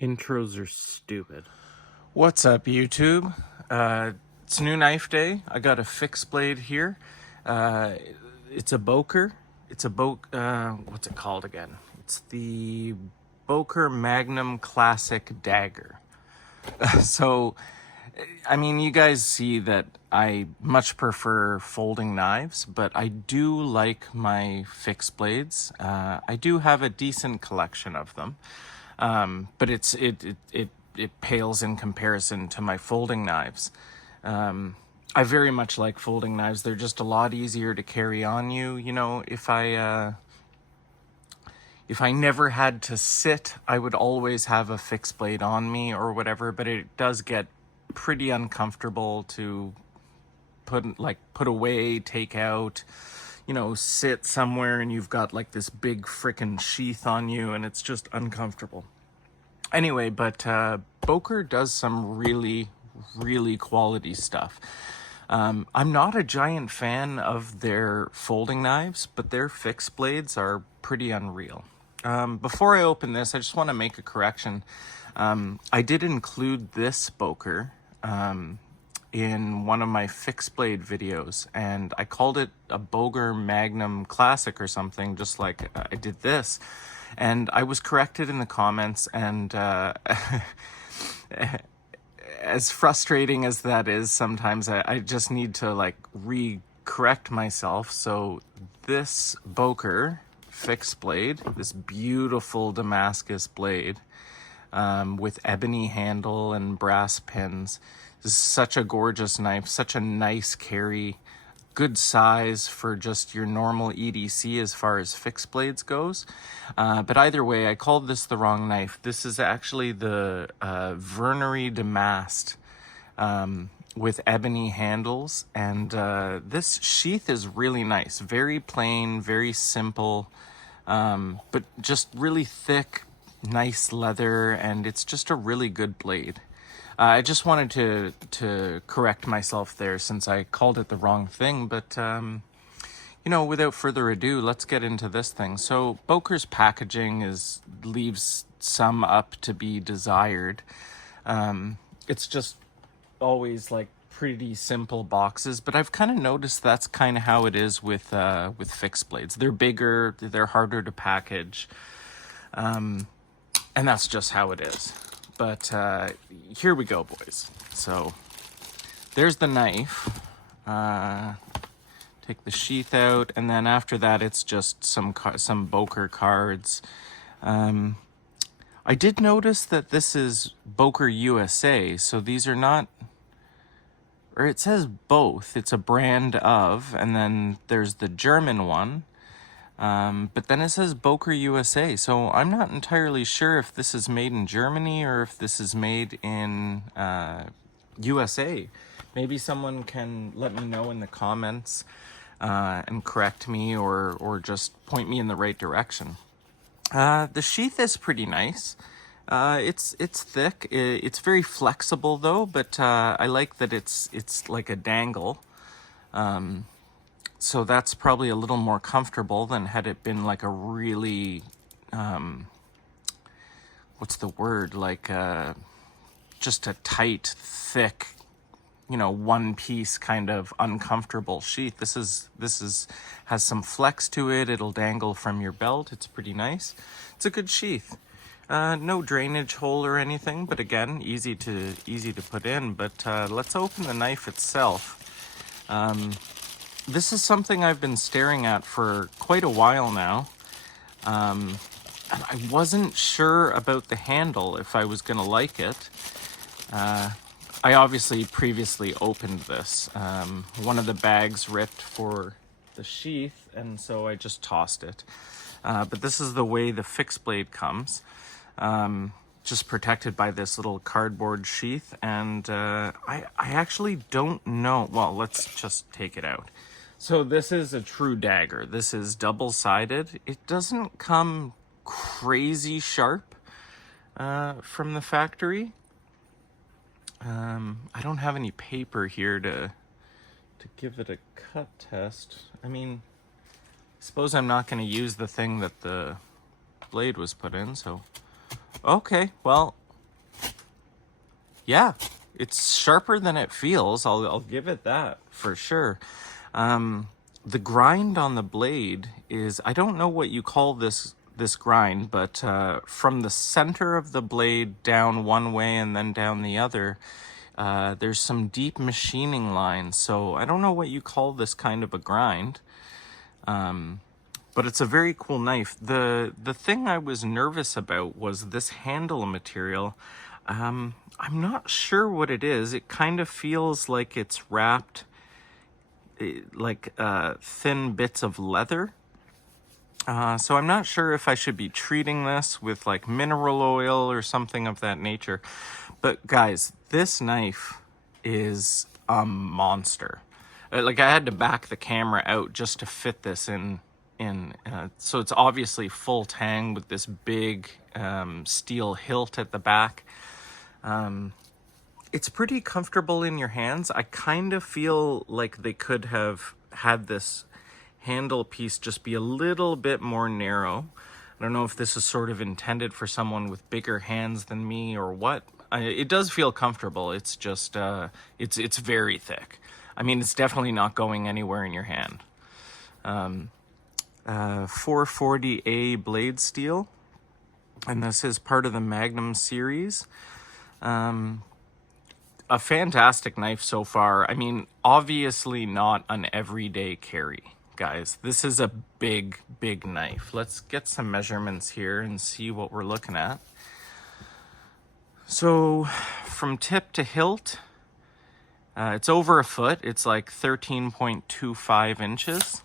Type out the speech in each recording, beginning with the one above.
Intros are stupid. What's up, YouTube? It's new knife day. I got a fixed blade here. Uh, it's a Boker. It's a what's it called again? It's the Boker Magnum Classic Dagger. So, I mean, you guys see that I much prefer folding knives, but I do like my fixed blades. I do have a decent collection of them, but it pales in comparison to my folding knives. I very much like folding knives. They're just a lot easier to carry on you. You know, if I never had to sit, I would always have a fixed blade on me or whatever, but it does get pretty uncomfortable to put away, take out, sit somewhere and you've got like this big frickin' sheath on you and it's just uncomfortable. Anyway, but Boker does some really, really quality stuff. I'm not a giant fan of their folding knives, but their fixed blades are pretty unreal. Before I open this, I just want to make a correction. I did include this Boker in one of my fixed blade videos, and I called it a Boker Magnum Classic or something, just like I did this. And I was corrected in the comments, and as frustrating as that is, sometimes I just need to like re-correct myself. So this Boker fixed blade, this beautiful Damascus blade with ebony handle and brass pins, this is such a gorgeous knife, such a nice carry, good size for just your normal EDC as far as fixed blades goes. But either way, I called this the wrong knife. This is actually the Vernery Damast with ebony handles. And this sheath is really nice. Very plain, very simple, but just really thick, nice leather. And it's just a really good blade. I just wanted to correct myself there since I called it the wrong thing, but without further ado, let's get into this thing. So Boker's packaging leaves some up to be desired. It's just always like pretty simple boxes, but I've kind of noticed that's kind of how it is with fixed blades. They're bigger, they're harder to package, and that's just how it is. But here we go, boys. So there's the knife. Take the sheath out, and then after that, it's just some Boker cards. I did notice that this is Boker USA, so these are not, or it says both. It's a brand of, and then there's the German one. But then it says Boker USA, so I'm not entirely sure if this is made in Germany or if this is made in USA. Maybe someone can let me know in the comments and correct me or just point me in the right direction. The sheath is pretty nice. It's thick. It's very flexible though, but I like that it's like a dangle. So that's probably a little more comfortable than had it been like a really, what's the word? Like just a tight, thick, one piece kind of uncomfortable sheath. This has some flex to it. It'll dangle from your belt. It's pretty nice. It's a good sheath. No drainage hole or anything, but again, easy to put in. But let's open the knife itself. This is something I've been staring at for quite a while now. And I wasn't sure about the handle, if I was going to like it. I obviously previously opened this. One of the bags ripped for the sheath, and so I just tossed it. But this is the way the fixed blade comes. Just protected by this little cardboard sheath. And I actually don't know. Well, let's just take it out. So this is a true dagger. This is double-sided. It doesn't come crazy sharp from the factory. I don't have any paper here to give it a cut test. I mean, I suppose I'm not going to use the thing that the blade was put in, so... Okay, well, yeah, it's sharper than it feels. I'll give it that for sure. The grind on the blade is, I don't know what you call this grind, but from the center of the blade down one way and then down the other, there's some deep machining lines. So I don't know what you call this kind of a grind. But it's a very cool knife. The thing I was nervous about was this handle material. I'm not sure what it is. It kind of feels like it's wrapped like thin bits of leather. So I'm not sure if I should be treating this with like mineral oil or something of that nature. But guys, this knife is a monster. Like I had to back the camera out just to fit this in. So it's obviously full tang with this big steel hilt at the back. It's pretty comfortable in your hands. I kind of feel like they could have had this handle piece just be a little bit more narrow. I don't know if this is sort of intended for someone with bigger hands than me or what. It does feel comfortable. It's just, it's very thick. I mean, it's definitely not going anywhere in your hand. 440A blade steel, and this is part of the Magnum series. A fantastic knife so far. I mean, obviously not an everyday carry, guys. This is a big knife. Let's get some measurements here and see what we're looking at. So from tip to hilt, it's over a foot. It's like 13.25 inches.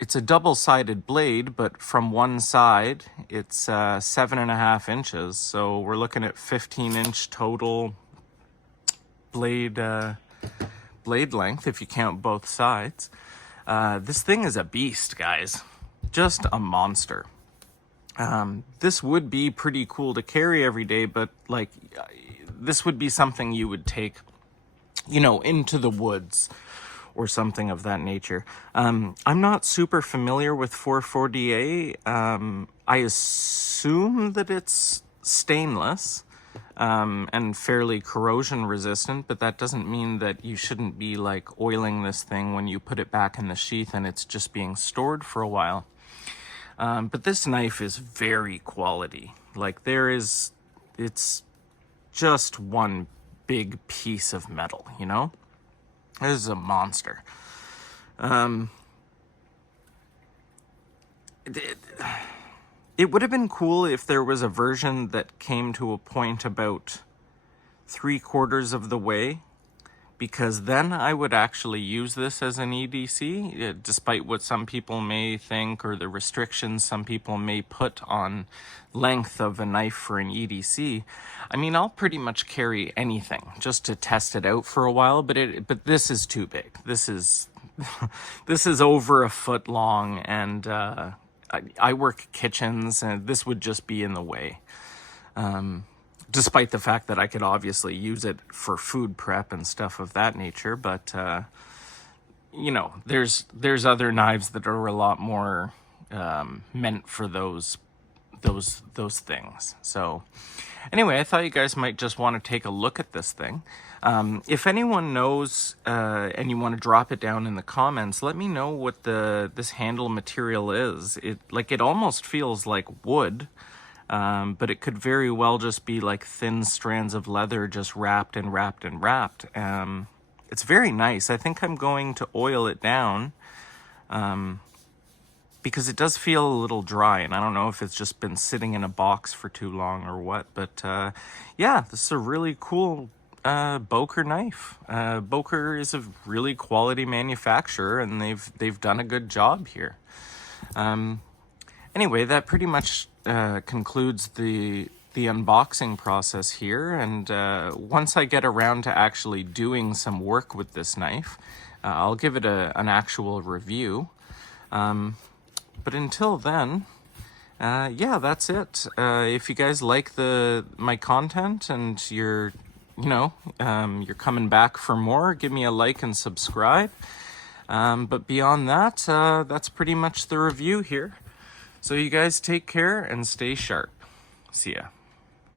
It's a double-sided blade, but from one side, it's 7.5 inches. So we're looking at 15-inch total blade length, if you count both sides. This thing is a beast, guys. Just a monster. This would be pretty cool to carry every day, but like, this would be something you would take, you know, into the woods or something of that nature. I'm not super familiar with 440A. I assume that it's stainless and fairly corrosion resistant, but that doesn't mean that you shouldn't be like oiling this thing when you put it back in the sheath and it's just being stored for a while. But this knife is very quality. Like it's just one big piece of metal, you know? This is a monster. It would have been cool if there was a version that came to a point about 3/4 of the way, because then I would actually use this as an EDC, despite what some people may think or the restrictions some people may put on length of a knife for an EDC. I mean, I'll pretty much carry anything just to test it out for a while, but this is too big. This is this is over a foot long, and I work kitchens, and this would just be in the way. Despite the fact that I could obviously use it for food prep and stuff of that nature, but you know, there's other knives that are a lot more meant for those things. So anyway, I thought you guys might just want to take a look at this thing. If anyone knows and you want to drop it down in the comments, let me know what this handle material is. It almost feels like wood. But it could very well just be like thin strands of leather just wrapped and wrapped and wrapped. It's very nice. I think I'm going to oil it down because it does feel a little dry, and I don't know if it's just been sitting in a box for too long or what. But yeah, this is a really cool Boker knife. Boker is a really quality manufacturer, and they've done a good job here. Anyway, that pretty much concludes the unboxing process here, and once I get around to actually doing some work with this knife, I'll give it an actual review. But until then, yeah, that's it. If you guys like my content and you're coming back for more, give me a like and subscribe. But beyond that, that's pretty much the review here. So you guys take care and stay sharp. See ya.